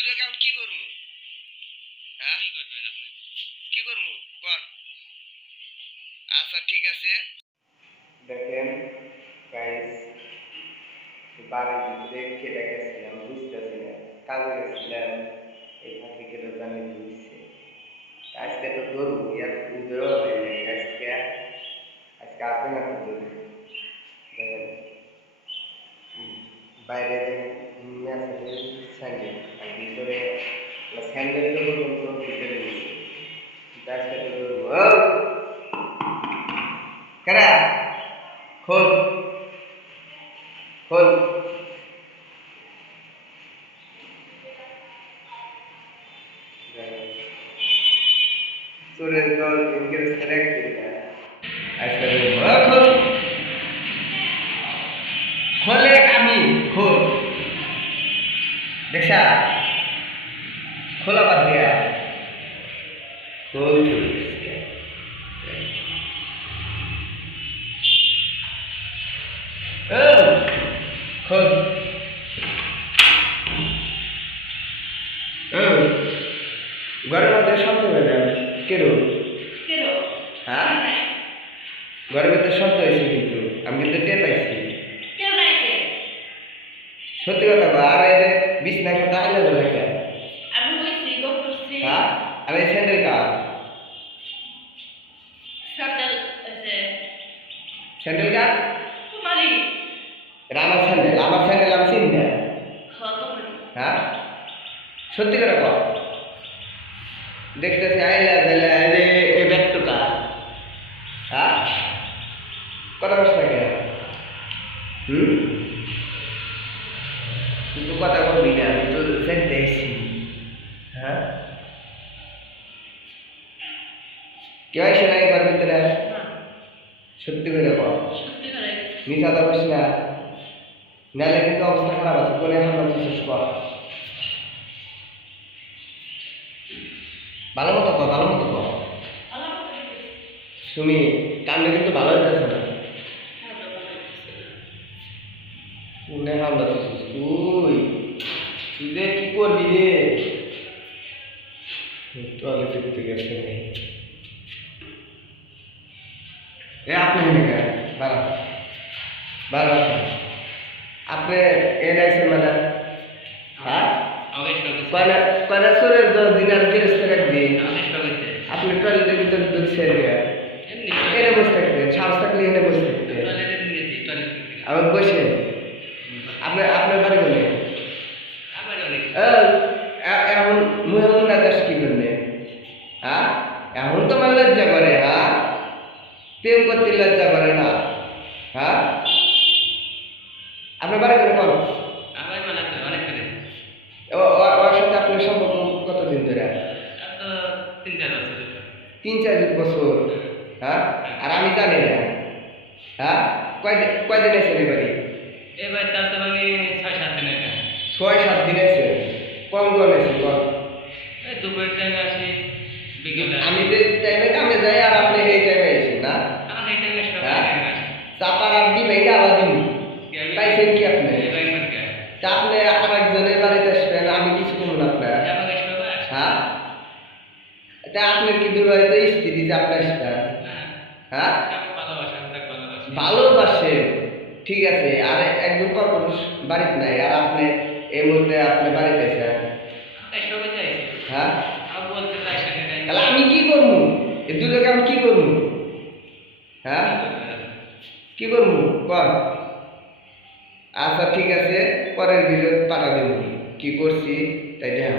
দুটো কেমন কি করমু? হ্যাঁ কি করবেন আপনি? কি করমু কোন? আচ্ছা ঠিক আছে। দেখেন গাইস, বাড়ির ভিতরে কেটে গেছিলাম, বুঝতেছি না কাজে গেছিলাম, এই ফাঁকে কেটে জানি দিচ্ছে। আজকে তো ধরবো ইয়ার পুজো হবে আজকে, আজকে আসবে না তো ধরবো। দেখেন বাইরে স্যান্ডেল আর ভিতরে স্যান্ডেলের পর্যন্ত ভিতরে গেছে, আজকে তো ধরবো। কেরা খোল খোল, চোরের দল ইংরেজ আজকে খোল খোলে আমি খোল দেখা খোলা বাদ দিয়া খোল খোল ঘরের মধ্যে শব্দ হয়ে যায় কেন? হ্যাঁ ঘরের মধ্যে শব্দ হয়েছে কিন্তু আমি কিন্তু টের পাইছি। সত্যি কথা বল, আর এই যে বিছনা কথা আইলা যাবে কেন? হ্যাঁ আর এই স্যান্ডেল কার? স্যান্ডেল কার? আমার স্যান্ডেল, আমার স্যান্ডেল আমি চিনি না। হ্যাঁ সত্যি করে বল, দেখতেছি আইলা যাইলা এই ব্যাগটু কার? হ্যাঁ কথা বলছ না কেন? কিন্তু কথা বলবি না, আমি তো জানতে আইছি। হ্যাঁ কেউ আসে না একবার ভিতরে? সত্যি করে বল, মিথ্যা কথা বলিস না, নাহলে কিন্তু অবস্থা খারাপ আছে। কোনে হামলা দিচ্ছিস কর, ভালো মতো কর, ভালো মতো কর। তুমি কান্না কিন্তু ভালো হইতেছে না। কোনে হামলা দিচ্ছিস তুই? তুই যে কি করবি রে? টয়লেট ঢুকতে গেছে এ আপনি বাড়া বাড়া আপনি এ নাইছেন মানে? হ্যাঁ কয়না চোরের 10 দিন আর গেরস্তে রাখবি? আপনি টয়লেটের ভিতরে ঢুকছেন এনে বসে থাকতেন, সাহস থাকলে এনে বসে থাকতেন। আমার বসে আপনার আপনার বাড়ি বলে এখন মুহেমুন আকাশ কি করবে? হ্যাঁ এখন তোমার লজ্জা করে? হ্যাঁ প্রেম করতে লজ্জা করে না? হ্যাঁ আপনার বাড়ি করে বল। ওর সাথে আপনার সম্পর্ক কতদিন ধরে? 3-4 বছর। হ্যাঁ আর আমি জানি না। হ্যাঁ কয়দিন আছে এবারে? এবার তার তো মানে 6-7 দিন আছে। 6-7 দিন আছে? কম কম আছে কম? এই দুপুরের টাইমে আসি, বিকেলে আমি যে টাইমে কামে যাই আর আপনি এই টাইমে আসেন না? এই টাইমে চাপার আড্ডি ভেঙে আবার দিন পাইছেন কি আপনি? তা আপনি আর একজনের বাড়িতে আসবেন, আমি কিছু করবো না আপনার? হ্যাঁ তা আপনার কি বিবাহিত স্ত্রী যে আপনি আসবেন? হ্যাঁ ভালোবাসে ঠিক আছে, আর একজন পরপুরুষ বাড়িতে নাই আর আপনি এই মুহূর্তে আপনি বাড়িতে আছেন। হ্যাঁ তাহলে আমি কি করবো? এই দুটোকে আমি কি করবো? হ্যাঁ কি করবো কর? আচ্ছা ঠিক আছে, পরের ভিডিও পাঠা দেব কি করছি তাই দেখা।